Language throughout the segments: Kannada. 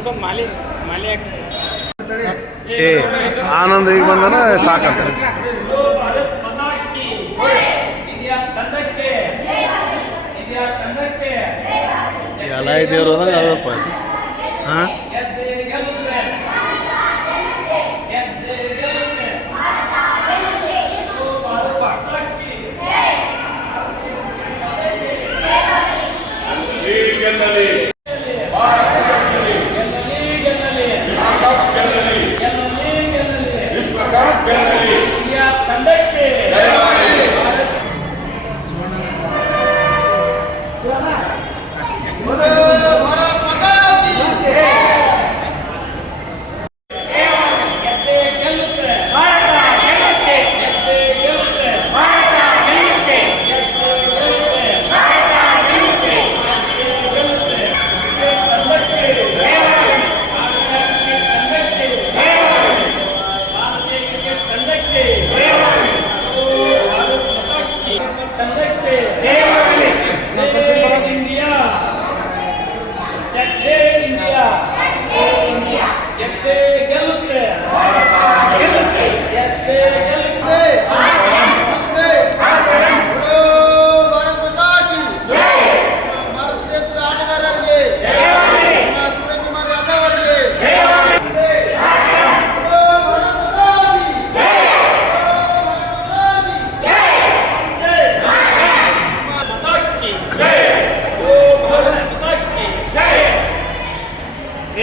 ಅದಕ್ಕೊಂದು ಮಾಲಿ ಮಾಲಿ ಏ ಆನಂದ್ ಈಗ ಬಂದನ ಸಾಕಂತ ಎಲ್ಲ ದೇವ್ರು ಅದಪ್ಪ ಹಾಂ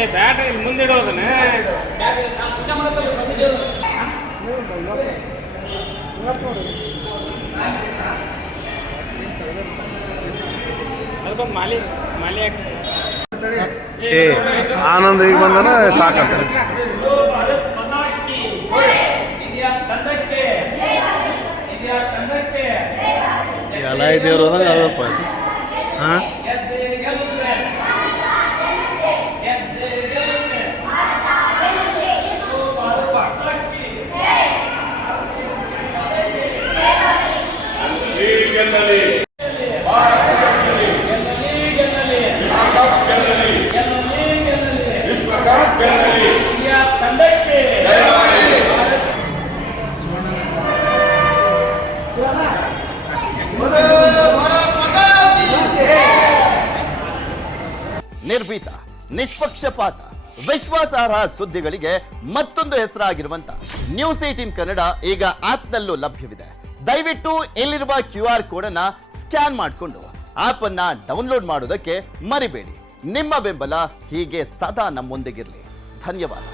ಬ್ಯಾಟ್ ಮುಂದಿಡೋದನ್ನ ಅದಕ್ಕೊಂದು ಮಾಲಿ ಮಾಲಿ ಏ ಆನಂದ್ ಈಗ ಬಂದನ ಸಾಕಂತ ಎಲ್ಲ ದೇವ್ರು ಅದಪ್ಪ ಹಾಂ ನಿರ್ಭೀತ, ನಿಷ್ಪಕ್ಷಪಾತ, ವಿಶ್ವಾಸಾರ್ಹ ಸುದ್ದಿಗಳಿಗೆ ಮತ್ತೊಂದು ಹೆಸರಾಗಿರುವಂತ ನ್ಯೂಸ್18 ಕನ್ನಡ ಈಗ ಆಪ್ನಲ್ಲೂ ಲಭ್ಯವಿದೆ. ದಯವಿಟ್ಟು ಇಲ್ಲಿರುವ QR ಕೋಡ್ ಅನ್ನ ಸ್ಕ್ಯಾನ್ ಮಾಡಿಕೊಂಡು ಆಪ್ ಅನ್ನ ಡೌನ್ಲೋಡ್ ಮಾಡೋದಕ್ಕೆ ಮರಿಬೇಡಿ. ನಿಮ್ಮ ಬೆಂಬಲ ಹೀಗೆ ಸದಾ ನಮ್ಮೊಂದಿಗಿರಲಿ. ಧನ್ಯವಾದ.